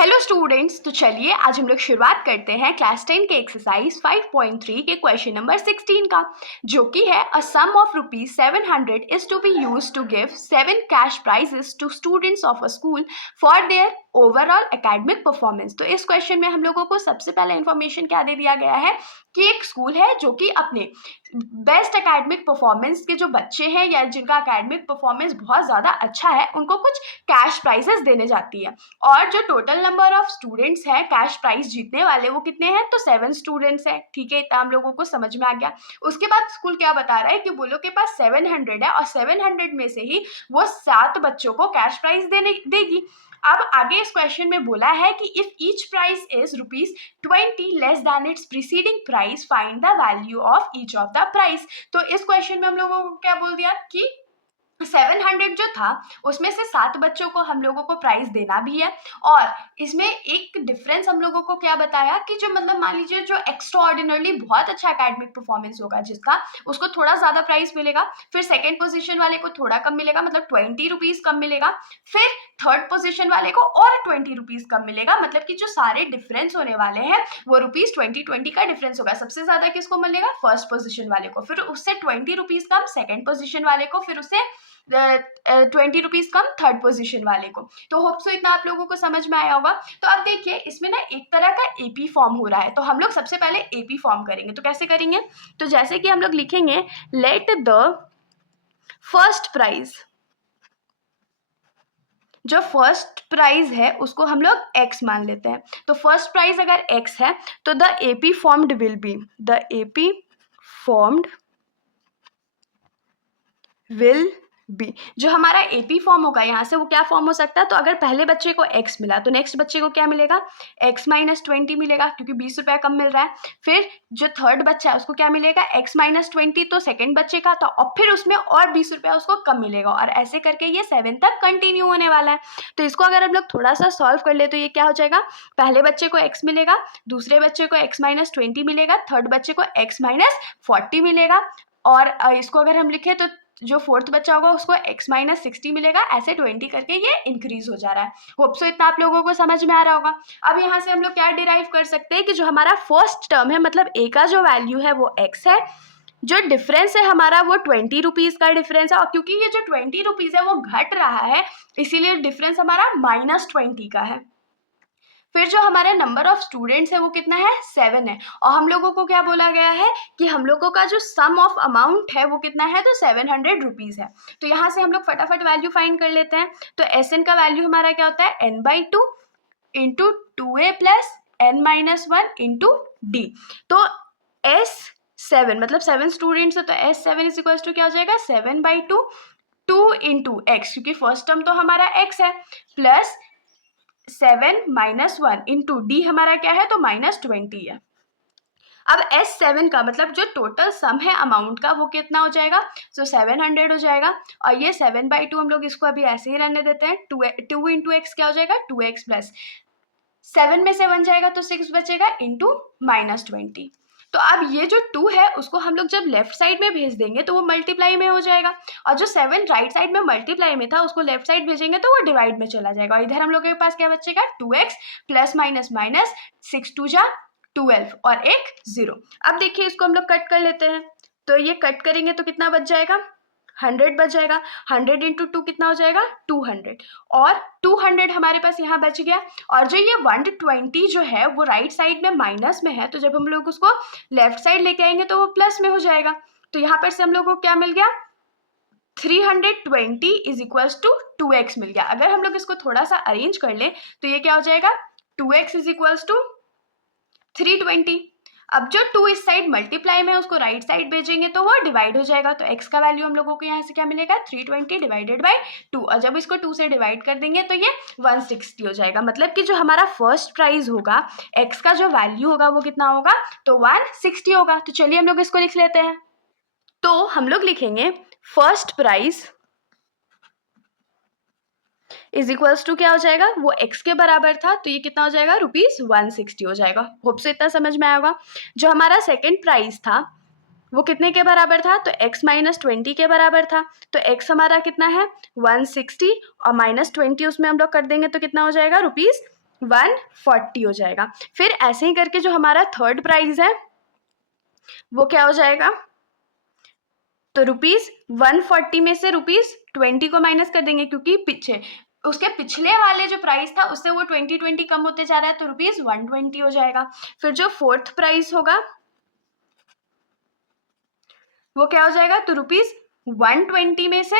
Hello students, तो चलिए आज हम लोग शुरुआत करते हैं क्लास 10 के एक्सरसाइज 5.3 के क्वेश्चन नंबर 16 का, जो कि है a sum of ₹700 is to be used to give 7 cash prizes to students of a school for their overall academic performance. तो इस क्वेश्चन में हम लोगों को सबसे पहले इंफॉर्मेशन क्या दे दिया गया है कि एक स्कूल है जो कि अपने बेस्ट एकेडमिक परफॉर्मेंस के जो बच्चे हैं या जिनका एकेडमिक परफॉर्मेंस बहुत ज़्यादा अच्छा है उनको कुछ कैश प्राइजेस देने जाती है, और जो टोटल नंबर ऑफ स्टूडेंट्स हैं कैश प्राइज जीतने वाले वो कितने हैं, तो 7 स्टूडेंट्स हैं। ठीक है, इतना हम लोगों को समझ में आ गया। उसके बाद स्कूल क्या बता रहा है कि वो लोग के पास 700 है और 700 में से ही वो 7 बच्चों को कैश प्राइज देगी। अब आगे इस क्वेश्चन में बोला है कि if each price is ₹20 less than it's preceding price, find the value of each of the price. तो इस क्वेश्चन में हम लोगों को क्या बोल दिया कि 700 जो था उसमें से 7 बच्चों को हम लोगों को प्राइज देना भी है, और इसमें एक डिफरेंस हम लोगों को क्या बताया कि जो मतलब मान लीजिए जो एक्स्ट्रा ऑर्डिनरली बहुत अच्छा एकेडमिक परफॉर्मेंस होगा जिसका, उसको थोड़ा ज़्यादा प्राइस मिलेगा, फिर सेकेंड पोजीशन वाले को थोड़ा कम मिलेगा, मतलब ₹20 कम मिलेगा, फिर थर्ड पोजीशन वाले को और ₹20 कम मिलेगा। मतलब कि जो सारे डिफरेंस होने वाले हैं वो ₹20 का डिफरेंस होगा। सबसे ज़्यादा किसको मिलेगा, फर्स्ट पोजीशन वाले को, फिर उससे ₹20 कम सेकेंड पोजीशन वाले को, फिर उससे ₹20 कम थर्ड पोजीशन वाले को। तो होप सो इतना आप लोगों को समझ में आया होगा। तो अब देखिए इसमें ना एक तरह का एपी फॉर्म हो रहा है, तो हम लोग सबसे पहले एपी फॉर्म करेंगे। तो कैसे करेंगे, तो जैसे कि हम लोग लिखेंगे लेट द फर्स्ट प्राइज, जो फर्स्ट प्राइज है उसको हम लोग x मान लेते हैं। तो फर्स्ट प्राइज अगर x है तो the AP formed will be, the AP formed will be, जो हमारा एपी फॉर्म होगा यहाँ से वो क्या फॉर्म हो सकता है, तो अगर पहले बच्चे को x मिला तो नेक्स्ट बच्चे को क्या मिलेगा, x माइनस 20 मिलेगा क्योंकि ₹20 कम मिल रहा है। फिर जो थर्ड बच्चा है उसको क्या मिलेगा, x माइनस 20, तो सेकेंड बच्चे का, तो और फिर उसमें और ₹20 उसको कम मिलेगा, और ऐसे करके ये 7 तक कंटिन्यू होने वाला है। तो इसको अगर हम लोग थोड़ा सा सॉल्व कर ले तो ये क्या हो जाएगा, पहले बच्चे को x मिलेगा, दूसरे बच्चे को x माइनस 20 मिलेगा, थर्ड बच्चे को x माइनस 40 मिलेगा, और इसको अगर हम लिखें तो जो फोर्थ बच्चा होगा उसको x माइनस 60 मिलेगा। ऐसे 20 करके ये इंक्रीज हो जा रहा है। होप सो इतना आप लोगों को समझ में आ रहा होगा। अब यहाँ से हम लोग क्या डिराइव कर सकते हैं कि जो हमारा फर्स्ट टर्म है, मतलब a का जो वैल्यू है वो x है, जो डिफरेंस है हमारा वो ₹20 का डिफरेंस है, और क्योंकि ये जो ₹20 है वो घट रहा है इसीलिए डिफरेंस हमारा -20 का है। फिर जो हमारा नंबर ऑफ स्टूडेंट्स है वो कितना है, 7 है, और हम लोगों को क्या बोला गया है कि हम लोगों का जो सम ऑफ अमाउंट है वो कितना है, तो ₹700 है। तो यहाँ से हम लोग फटाफट वैल्यू फाइंड कर लेते हैं। तो एस एन का वैल्यू हमारा क्या होता है, n/2 into 2a plus n-1 into D. तो S7 मतलब 7 स्टूडेंट्स है, तो S7 इज इक्वल टू क्या हो जाएगा, 7/2 2 इंटू एक्स, क्योंकि फर्स्ट टर्म तो हमारा x है, प्लस 7-1 इंटू डी हमारा क्या है, तो -20 है। अब S7 का मतलब जो टोटल सम है अमाउंट का वो कितना हो जाएगा, तो 700 हो जाएगा, और ये 7/2 हम लोग इसको अभी ऐसे ही रहने देते हैं। 2 इंटू एक्स क्या हो जाएगा, 2x प्लस 7 में से 1 जाएगा तो 6 बचेगा इंटू -20। तो अब ये जो 2 है उसको हम लोग जब लेफ्ट साइड में भेज देंगे तो वो मल्टीप्लाई में हो जाएगा, और जो 7 राइट साइड में मल्टीप्लाई में था उसको लेफ्ट साइड भेजेंगे तो वो डिवाइड में चला जाएगा, और इधर हम लोग के पास क्या बचेगा, 2x प्लस माइनस माइनस 6 2 जा 12 और एक 0। अब देखिए इसको हम लोग कट कर लेते हैं, तो ये कट करेंगे तो कितना बच जाएगा, 100 बच जाएगा। 100 इंटू 2 कितना हो जाएगा, 200, और 200 हमारे पास यहाँ बच गया। और जो ये 120 जो है वो राइट साइड में माइनस में है, तो जब हम लोग उसको लेफ्ट साइड लेके आएंगे तो वो प्लस में हो जाएगा। तो यहाँ पर से हम लोग को क्या मिल गया, 320 इज इक्वल्स टू 2x मिल गया। अगर हम लोग इसको थोड़ा सा अरेंज कर ले तो ये क्या हो जाएगा, 2x इज इक्वल्स टू 320। अब जो 2 इस साइड मल्टीप्लाई में उसको राइट साइड भेजेंगे तो वो डिवाइड हो जाएगा, तो x का वैल्यू हम लोगों को यहाँ से क्या मिलेगा, 320 डिवाइडेड बाई 2, और जब इसको 2 से डिवाइड कर देंगे तो ये 160 हो जाएगा। मतलब कि जो हमारा फर्स्ट प्राइज होगा x का जो वैल्यू होगा वो कितना होगा, तो 160 होगा। तो चलिए हम लोग इसको लिख लेते हैं। तो हम लोग लिखेंगे first prize is equals to क्या हो जाएगा, वो x के बराबर था तो ये कितना हो जाएगा, ₹160 हो जाएगा। होप से इतना समझ में आएगा। जो हमारा सेकेंड प्राइस था वो कितने के बराबर था, तो x माइनस 20 के बराबर था, तो x हमारा कितना है 160, और -20 उसमें हम लोग कर देंगे तो कितना हो जाएगा, 140 हो जाएगा। फिर ऐसे ही करके जो हमारा थर्ड प्राइस है वो क्या हो जाएगा, तो ₹140 में से ₹20 को माइनस कर देंगे, क्योंकि पीछे उसके पिछले वाले जो प्राइस था उससे वो 20 कम होते जा रहा है, तो ₹120 हो जाएगा। फिर जो फोर्थ प्राइस होगा वो क्या हो जाएगा, तो ₹120 में से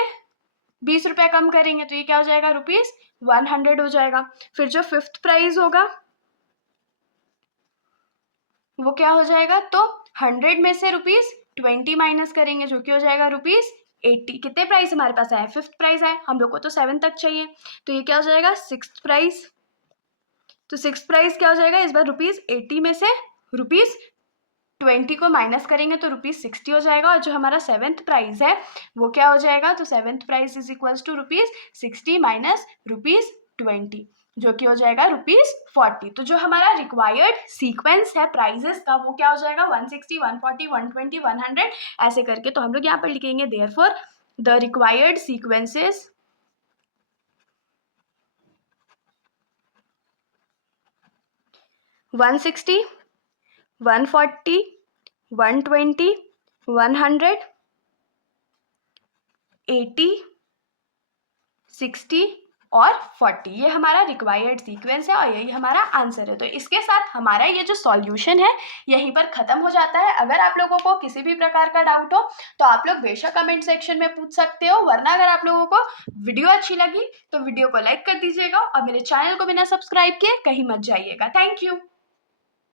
20 रुपए कम करेंगे तो ये क्या हो जाएगा, ₹100 हो जाएगा। फिर जो फिफ्थ प्राइस होगा वो क्या हो जाएगा, तो 100 में से ₹20 माइनस करेंगे जो कि हो जाएगा ₹80। कितने प्राइस हमारे पास आए, फिफ्थ प्राइस आए, हम लोग को तो 7 तक चाहिए, तो ये क्या हो जाएगा, सिक्स्थ प्राइस। तो सिक्स्थ प्राइस क्या हो जाएगा, इस बार ₹80 में से ₹20 को माइनस करेंगे तो ₹60 हो जाएगा। और जो हमारा सेवेंथ प्राइस है वो क्या हो जाएगा, तो seventh price is equals to ₹60 minus ₹20 जो कि हो जाएगा ₹40। तो जो हमारा रिक्वायर्ड सीक्वेंस है प्राइजेस का वो क्या हो जाएगा, 160, 140, 120, 100 ऐसे करके। तो हम लोग यहाँ पर लिखेंगे देयरफॉर द रिक्वायर्ड सीक्वेंसेस 160, 140, 120, 100, 80, 60 और 40, ये हमारा रिक्वायर्ड सीक्वेंस है और यही हमारा आंसर है। तो इसके साथ हमारा ये जो सॉल्यूशन है यहीं पर ख़त्म हो जाता है। अगर आप लोगों को किसी भी प्रकार का डाउट हो तो आप लोग बेशक कमेंट सेक्शन में पूछ सकते हो, वरना अगर आप लोगों को वीडियो अच्छी लगी तो वीडियो को लाइक कर दीजिएगा और मेरे चैनल को बिना सब्सक्राइब किए कहीं मत जाइएगा। Thank you.